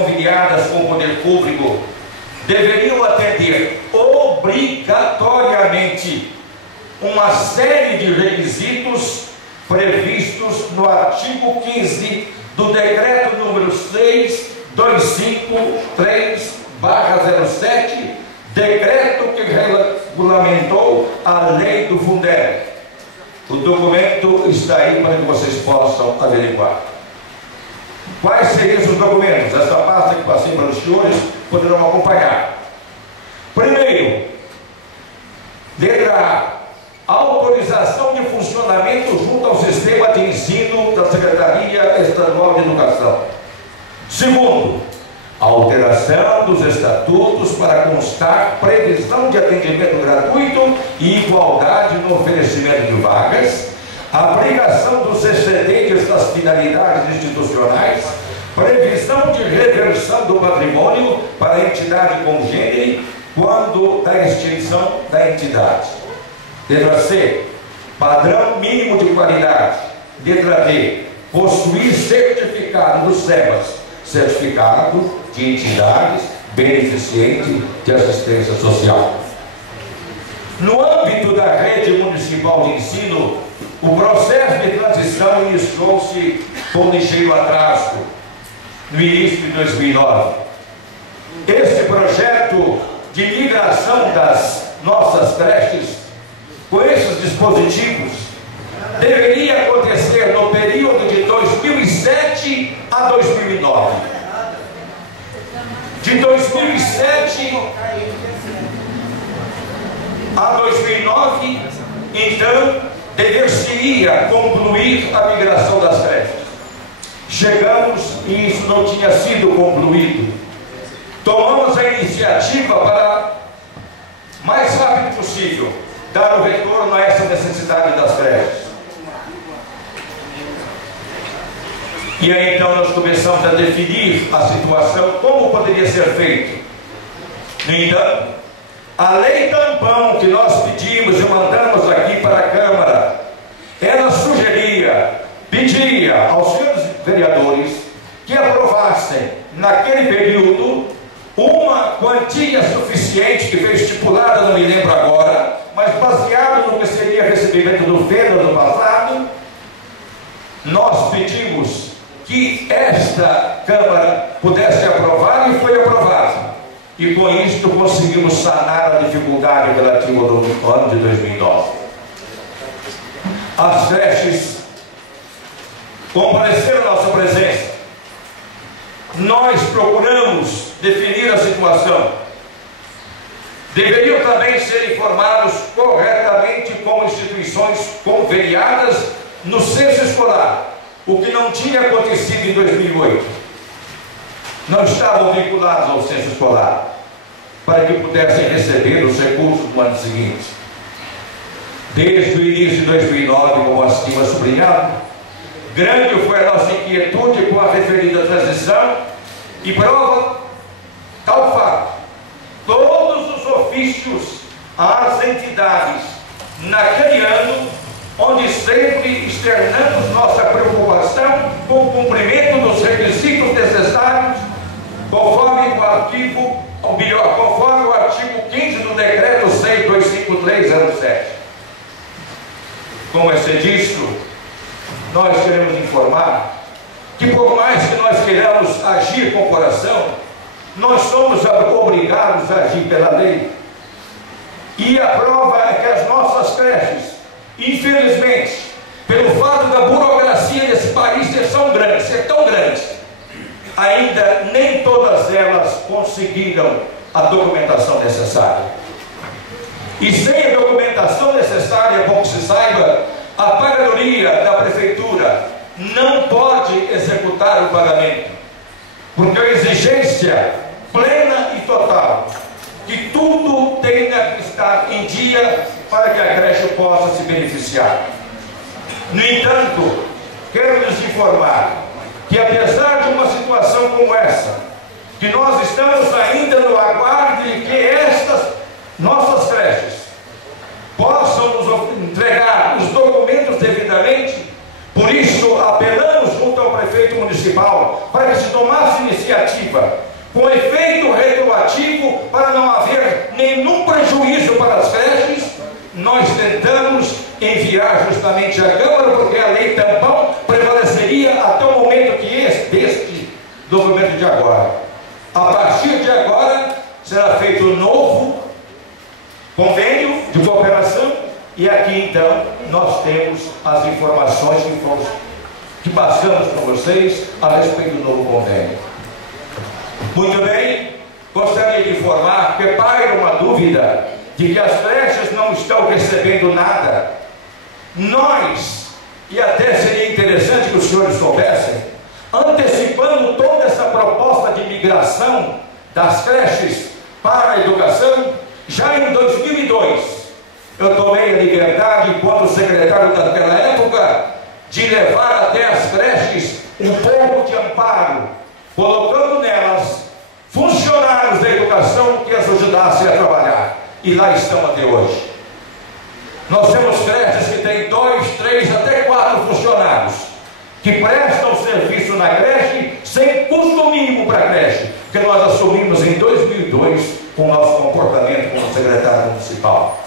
conveniadas com o poder público deveriam atender obrigatoriamente uma série de requisitos previstos no artigo 15 do decreto número 6253/07, decreto que regulamentou a lei do Fundeb. O documento está aí para que vocês possam averiguar. Quais seriam os documentos? Essa pasta que passei para os senhores poderão acompanhar. Primeiro, letra A, autorização de funcionamento junto ao sistema de ensino da Secretaria Estadual de Educação. Segundo, alteração dos estatutos para constar previsão de atendimento gratuito e igualdade no oferecimento de vagas, aplicação dos excedentes das finalidades institucionais, previsão de reversão do patrimônio para a entidade congênere quando da extinção da entidade. Letra C, padrão mínimo de qualidade. Letra D, possuir certificado do SEBAS, certificado de entidades beneficente de assistência social. No âmbito da rede municipal de ensino, o processo de transição iniciou-se com ligeiro atraso no início de 2009. Este projeto de migração das nossas creches com esses dispositivos deveria acontecer no período de 2007 a 2009. De 2007 a 2009, então, dever-se-ia concluir a migração das creches. Chegamos e isso não tinha sido concluído. Tomamos a iniciativa para, mais rápido possível, dar o retorno a essa necessidade das creches. E aí então nós começamos a definir a situação, como poderia ser feito. No entanto, a lei tampão que nós pedimos e mandamos aqui para a Câmara, ela pedia aos senhores vereadores que aprovassem naquele período uma quantia suficiente que foi estipulada, não me lembro agora, mas baseado no que seria recebimento do FEDER no passado, nós pedimos que esta Câmara pudesse aprovar e foi aprovado. E com isto conseguimos sanar a dificuldade relativa ao ano de 2009. As creches compareceram à nossa presença. Nós procuramos definir a situação. Deveriam também ser informados corretamente como instituições conveniadas no censo escolar, o que não tinha acontecido em 2008. Não estavam vinculados ao censo escolar para que pudessem receber os recursos no ano seguinte. Desde o início de 2009, como acima sublinhado, grande foi a nossa inquietude com a referida transição e prova tal fato. Todos os ofícios às entidades naquele ano, onde sempre externamos nossa preocupação com o cumprimento dos requisitos necessários, conforme o artigo 15 do decreto 6253/07. Como é disso, nós queremos informar que por mais que nós queiramos agir com o coração, nós somos obrigados a agir pela lei. E a prova é que as nossas creches, infelizmente, pelo fato da burocracia desse país ser tão grande, ainda nem todas elas conseguiram a documentação necessária. E sem a documentação necessária, é bom que se saiba, a pagadoria da prefeitura não pode executar o pagamento, porque a exigência plena e total que tudo tenha que estar em dia para que a creche possa se beneficiar. No entanto, quero lhes informar que apesar de uma situação como essa, que nós estamos ainda no aguardo de que estas nossas creches possam nos entregar os documentos devidamente. Por isso apelamos junto ao prefeito municipal para que se tomasse iniciativa documento de agora. A partir de agora será feito um novo convênio de cooperação, e aqui então nós temos as informações que passamos para vocês a respeito do novo convênio. Muito bem, gostaria de informar que paira uma dúvida de que as creches não estão recebendo nada. Nós, e até seria interessante que os senhores soubessem, antecipando toda essa proposta de migração das creches para a educação, já em 2002, eu tomei a liberdade, enquanto secretário daquela época, de levar até as creches um pouco de amparo, colocando nelas funcionários da educação que as ajudassem a trabalhar. E lá estão até hoje. Nós temos creches que têm 2, 3, até 4 funcionários que prestam serviço na creche sem custo mínimo para a creche, que nós assumimos em 2002 com o nosso comportamento como secretário municipal.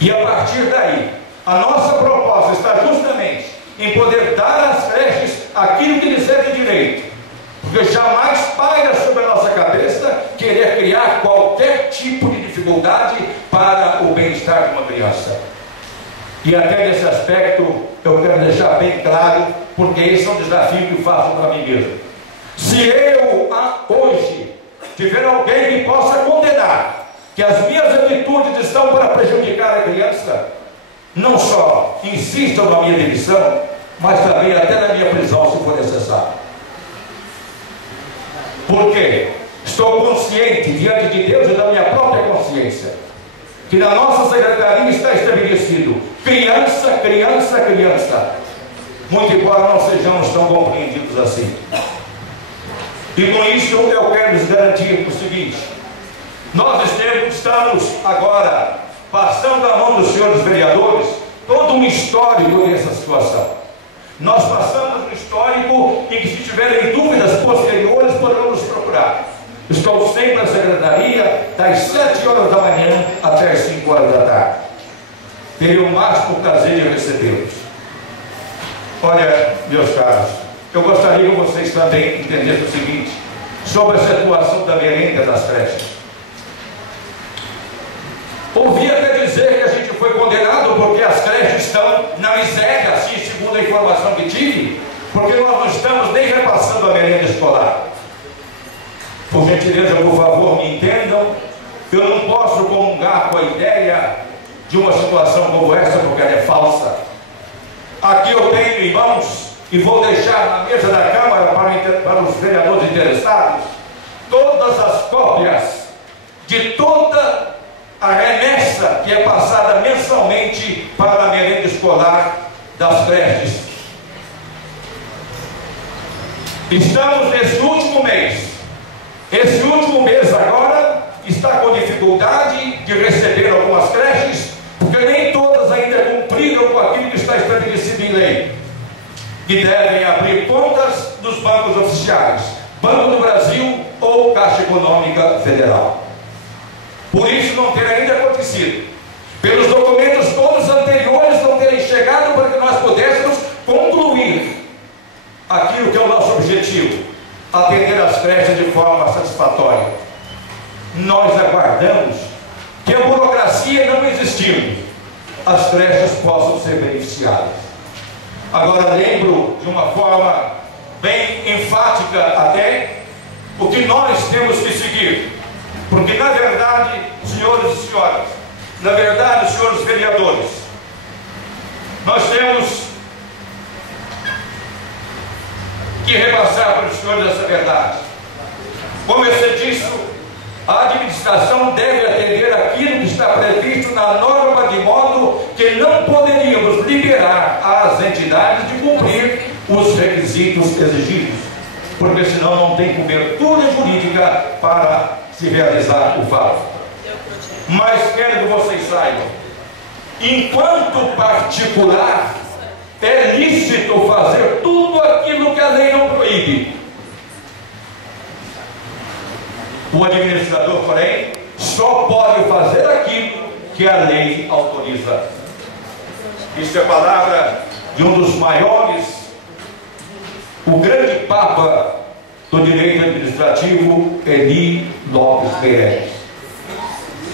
E a partir daí, a nossa proposta está justamente em poder dar às creches aquilo que lhes é de direito, porque jamais paira sobre a nossa cabeça querer criar qualquer tipo de dificuldade para o bem-estar de uma criança. E até nesse aspecto eu quero deixar bem claro, porque esse é um desafio que faço para mim mesmo. Se eu hoje tiver alguém que possa condenar que as minhas atitudes estão para prejudicar a criança, não só insistam na minha demissão, mas também até na minha prisão, se for necessário. Porque estou consciente diante de Deus e da minha própria consciência que na nossa secretaria está estabelecido criança, criança, criança, muito embora não sejamos tão compreendidos assim. E com isso eu quero lhes garantir o seguinte: nós estamos agora passando a mão dos senhores vereadores todo um histórico dessa situação. Nós passamos um histórico em que, se tiverem dúvidas posteriores, poderão nos procurar. Estou sempre na secretaria das 7 horas da manhã até as 5 horas da tarde. Teria o máximo prazer de recebê-los. Olha, meus caros, eu gostaria que vocês também entendessem o seguinte sobre a situação da merenda das creches. Ouvi até dizer que a gente foi condenado porque as creches estão na miséria, assim, segundo a informação que tive, porque nós não estamos nem repassando a merenda escolar. Por gentileza, por favor, me entendam, eu não posso comungar com a ideia de uma situação como essa, porque ela é falsa. Aqui eu tenho em mãos, e vou deixar na mesa da Câmara para os vereadores interessados, todas as cópias de toda a remessa que é passada mensalmente para a merenda escolar das creches. Estamos nesse último mês. Esse último mês agora está com dificuldade de receber algumas creches, porque nem todas ainda cumpriram com aquilo que está estabelecido em lei, que devem abrir contas nos bancos oficiais, Banco do Brasil ou Caixa Econômica Federal. Por isso não ter ainda acontecido, pelos documentos todos anteriores não terem chegado, para que nós pudéssemos concluir aquilo que é o nosso objetivo: atender as creches de forma satisfatória. Nós aguardamos que a burocracia, não existindo, as creches possam ser beneficiadas. Agora lembro de uma forma bem enfática até o que nós temos que seguir, porque na verdade, senhores e senhoras, na verdade, senhores vereadores, nós temos que repassar para os senhores essa verdade. Como eu disse, a administração deve atender aquilo que está previsto na norma, de modo que não poderíamos liberar às entidades de cumprir os requisitos exigidos, porque senão não tem cobertura jurídica para se realizar o fato. Mas quero que vocês saibam, enquanto particular, é lícito fazer tudo aquilo que a lei não proíbe. O administrador, porém, só pode fazer aquilo que a lei autoriza. Isso é a palavra de um dos maiores, o grande Papa do Direito Administrativo, Eni Lopes Meirelles.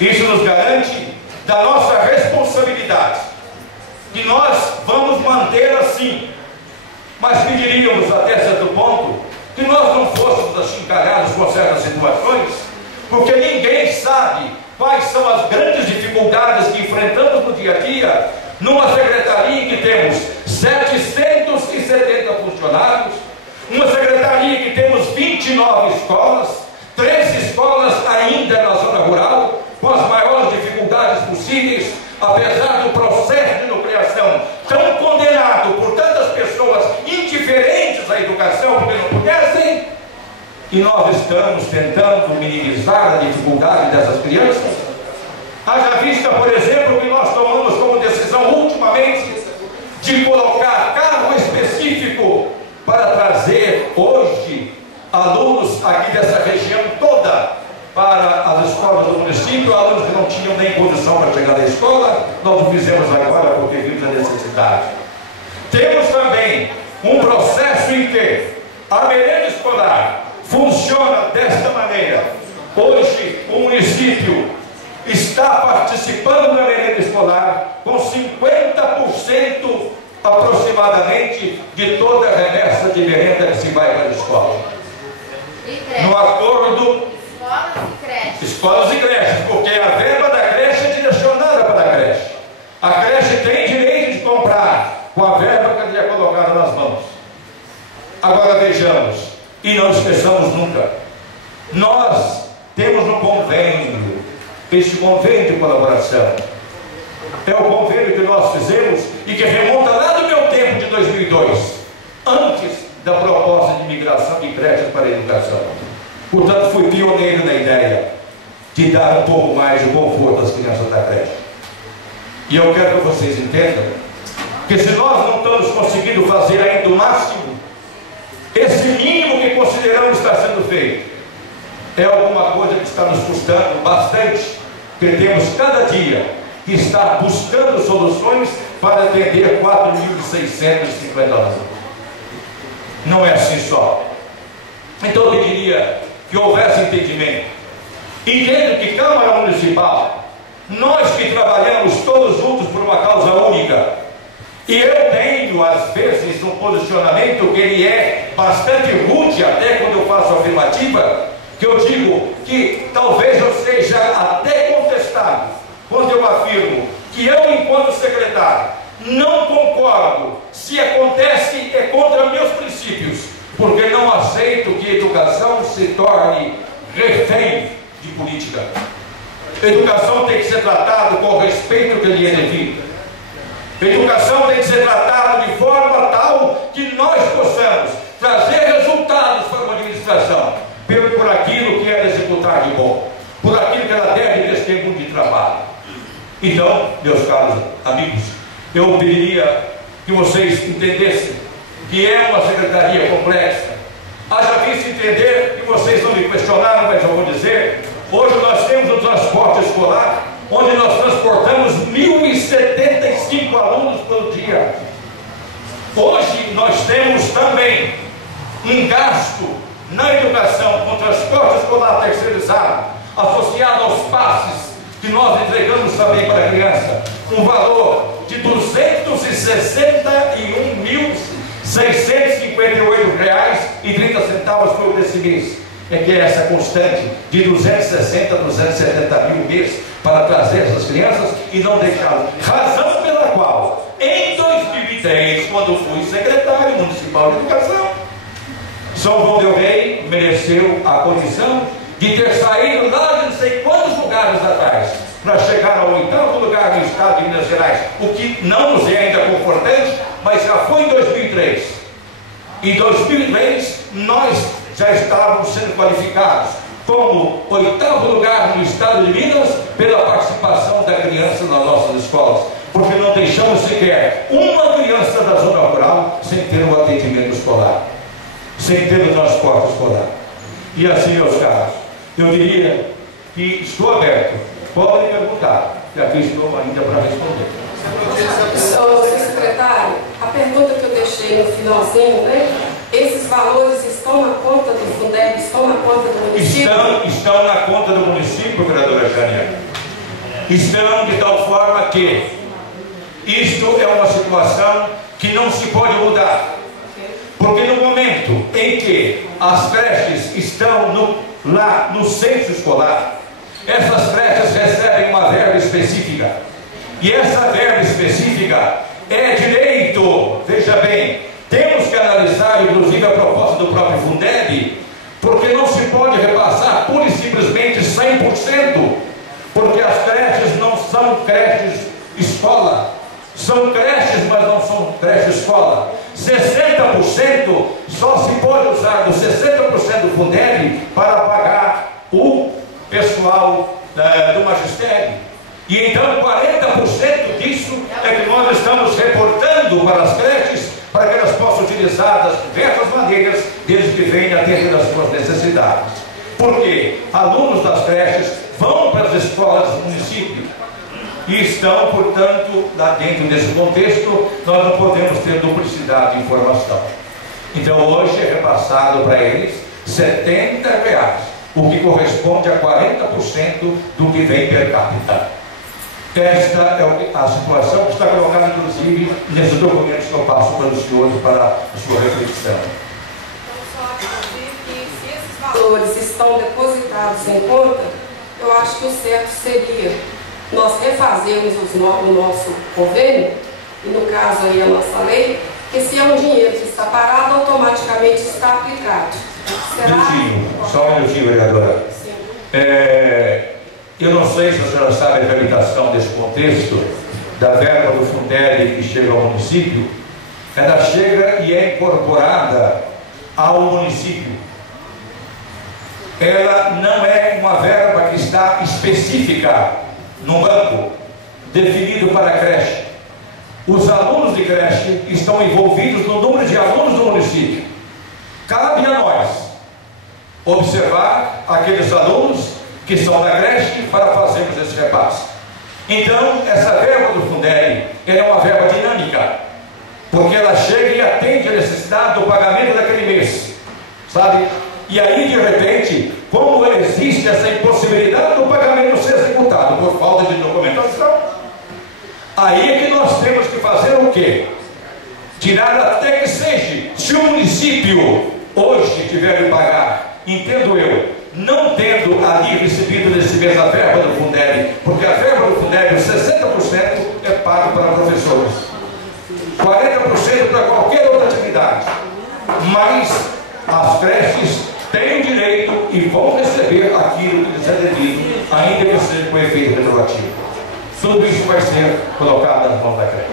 Isso nos garante da nossa responsabilidade, que nós vamos manter assim, mas pediríamos até certo ponto que nós não fôssemos achincalhados com certas situações, porque ninguém sabe quais são as grandes dificuldades que enfrentamos no dia a dia, numa secretaria em que temos 770 funcionários, uma secretaria que temos 29 escolas, 3 escolas ainda na zona rural, com as maiores dificuldades possíveis, apesar do processo de nucleação tão condenado por tantas pessoas indiferentes à educação, porque não conhecem, e nós estamos tentando minimizar a dificuldade dessas crianças. Haja vista, por exemplo, que nós tomamos como decisão ultimamente de colocar carro específico para trazer hoje alunos aqui dessa região toda para as escolas do município, alunos que não tinham nem condição para chegar na escola. Nós o fizemos agora porque vimos a necessidade. Temos também um processo em que a merenda escolar funciona desta maneira. Hoje o município está participando da merenda escolar com 50% aproximadamente de toda a remessa de merenda que se vai para a escola. No acordo escolas e creches, porque a verba da creche é direcionada para a creche. A creche tem direito de comprar com a verba que lhe é colocada nas mãos. Agora vejamos, e não esqueçamos nunca, nós temos um convênio. Este convênio de colaboração é o convênio que nós fizemos e que remonta lá do meu tempo de 2002, antes da proposta de migração de creches para a educação. Portanto, fui pioneiro na ideia de dar um pouco mais de conforto às crianças da creche. E eu quero que vocês entendam que se nós não estamos conseguindo fazer ainda o máximo, esse mínimo que consideramos estar sendo feito é alguma coisa que está nos custando bastante, porque temos cada dia que estar buscando soluções para atender 4.650 alunos. Não é assim só. Então eu pediria que houvesse entendimento. Entendo que Câmara Municipal, nós que trabalhamos todos juntos por uma causa única, e eu tenho às vezes um posicionamento que ele é bastante rude, até quando eu faço afirmativa, que eu digo que talvez eu seja até contestado quando eu afirmo que eu, enquanto secretário, não concordo se acontece é contra meus princípios, porque não aceito que educação se torne refém de política. Educação tem que ser tratada com o respeito que lhe é devido. Educação tem que ser tratada de forma tal que nós possamos trazer resultados para uma administração por aquilo que ela executar de bom, por aquilo que ela deve testemunho de trabalho. Então, meus caros amigos, eu pediria que vocês entendessem que é uma secretaria complexa. Haja visto entender que vocês não me questionaram, mas eu vou dizer, hoje nós temos o transporte escolar, onde nós transportamos 1.075 alunos por dia. Hoje nós temos também um gasto na educação com transporte escolar terceirizado, associado aos passes que nós entregamos também para a criança, um valor de R$ 261.658,30 por esse mês. É que é essa constante de 260 a 270 mil mês para trazer essas crianças e não deixá-las. Razão pela qual, em 2010, quando fui secretário municipal de educação, São João del Rei mereceu a condição de ter saído lá de não sei quantos lugares atrás para chegar ao 8º lugar do estado de Minas Gerais, o que não nos é ainda confortante, mas já foi em 2003. Em 2003 nós já estávamos sendo qualificados como 8º lugar no estado de Minas pela participação da criança nas nossas escolas, porque não deixamos sequer uma criança da zona rural sem ter um atendimento escolar, sem ter o transporte escolar. E assim, meus caros, eu diria que estou aberto, podem perguntar, que aqui estou ainda para responder. Senhor secretário, a pergunta que eu deixei no finalzinho, né? Esses valores estão na conta do Fundeb, estão na conta do município? Estão na conta do município, vereadora Jânia. Estão de tal forma que isto é uma situação que não se pode mudar. Porque no momento em que as creches estão lá no centro escolar, essas creches recebem uma verba específica. E essa verba específica é direito, veja bem, temos que analisar inclusive a proposta do próprio Fundeb, porque não se pode repassar pura e simplesmente 100%, porque as creches não são creches escola, são creches, mas não são creches escola. 60% só se pode usar dos 60% do Fundeb para pagar o pessoal do magistério. E então 40% disso é que nós estamos reportando para as creches, para que elas possam utilizar das diversas maneiras, desde que venha atender as suas necessidades. Porque alunos das creches vão para as escolas do município e estão, portanto, lá dentro desse contexto, nós não podemos ter duplicidade de informação. Então hoje é repassado para eles R$70, o que corresponde a 40% do que vem per capita. Esta é a situação que está colocada, inclusive, nesses documentos que eu passo para os senhores para a sua reflexão. Então, só dizer que se esses valores estão depositados em conta, eu acho que o certo seria nós refazermos o nosso convênio, e no caso aí a nossa lei, que se é um dinheiro que está parado, automaticamente está aplicado. Será? Só um minutinho, vereadora. Sim. Eu não sei se a senhora sabe a tramitação desse contexto, da verba do Fundeb que chega ao município. Ela chega e é incorporada ao município. Ela não é uma verba que está específica no banco, definido para a creche. Os alunos de creche estão envolvidos no número de alunos do município. Cabe a nós observar aqueles alunos que são da creche para fazermos esse repasse. Então, essa verba do Fundeb é uma verba dinâmica, porque ela chega e atende a necessidade do pagamento daquele mês, sabe? E aí, de repente, como existe essa impossibilidade do pagamento ser executado por falta de documentação, aí é que nós temos que fazer o quê? Tirar até que seja, se o município hoje tiver de pagar, entendo eu, não tendo ali recebido nesse mês a verba do Fundeb, porque a verba do Fundeb, 60% é pago para professores, 40% para qualquer outra atividade, mas as creches têm o direito e vão receber aquilo que lhes é devido, ainda que seja com efeito retroativo. Tudo isso vai ser colocado nas mãos da creche.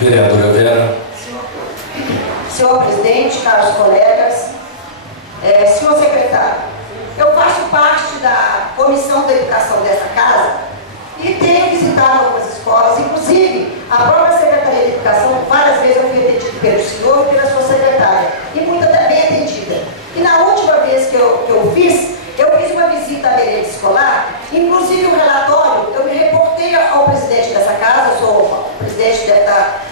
Vereadora Vera. Senhor presidente, caros colegas, senhor secretário, eu faço parte da comissão de educação dessa casa e tenho visitado algumas escolas, inclusive a própria Secretaria de Educação, várias vezes eu fui atendida pelo senhor e pela sua secretária, e muito bem atendida. E na última vez que eu fiz uma visita à merenda escolar, inclusive o relatório, eu me reportei ao presidente dessa casa, eu sou o presidente, deve estar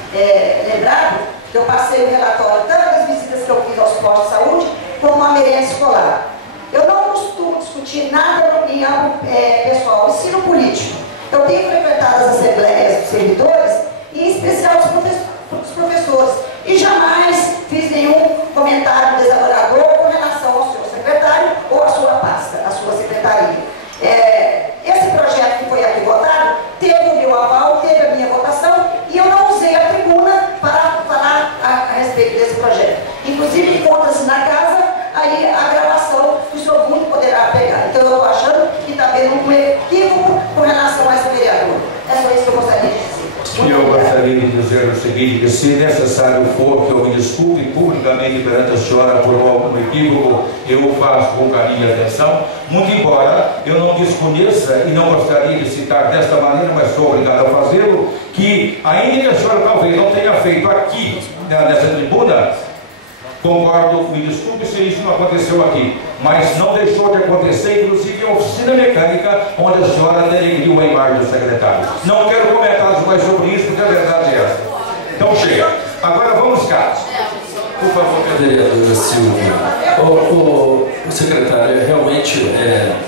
lembrado, que eu passei o relatório tanto das visitas que eu fiz aos postos de saúde, como a merenda escolar. Eu não costumo discutir nada em âmbito pessoal, ensino político. Eu tenho frequentado as assembleias dos servidores, e em especial dos professores, e jamais fiz nenhum comentário desaborador com relação ao senhor secretário ou à sua pasta, à sua secretaria. Esse projeto que foi aqui votado teve o meu aval, teve a minha votação, e eu não usei a tribuna para falar a respeito desse projeto. Inclusive, encontra-se na casa aí a gravação que o senhor muito poderá pegar. Então, eu estou achando que está havendo um equívoco com relação a essa vereadora. É só isso que eu gostaria de dizer. Eu gostaria de dizer o seguinte, que se necessário for que eu me desculpe publicamente perante a senhora por algum equívoco, eu faço com carinho e atenção, muito embora eu não desconheça e não gostaria de citar desta maneira, mas sou obrigado a fazê-lo, que ainda que a senhora talvez não tenha feito aqui, nessa tribuna, concordo, me desculpe se isso não aconteceu aqui, mas não deixou de acontecer, inclusive em oficina mecânica, onde a senhora denegriu a imagem do secretário. Não quero comentar mais sobre isso, porque a verdade é essa. Então chega. Agora vamos, Carlos. Por favor, vereadora Silvia. O secretário, realmente,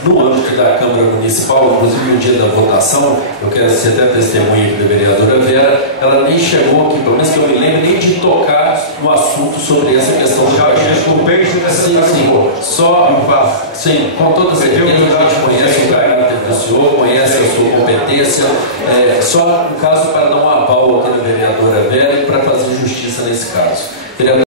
no âmbito da Câmara Municipal, inclusive no dia da votação, eu quero ser até testemunha da vereadora Vera, ela nem chegou aqui, pelo menos que eu me lembro, nem de tocar no assunto sobre essa questão do desculpe, sim, só, sim, com toda certeza, a gente conhece o caráter do senhor, conhece a sua competência, só no caso para dar um aval aqui na vereadora Vera e para fazer justiça nesse caso.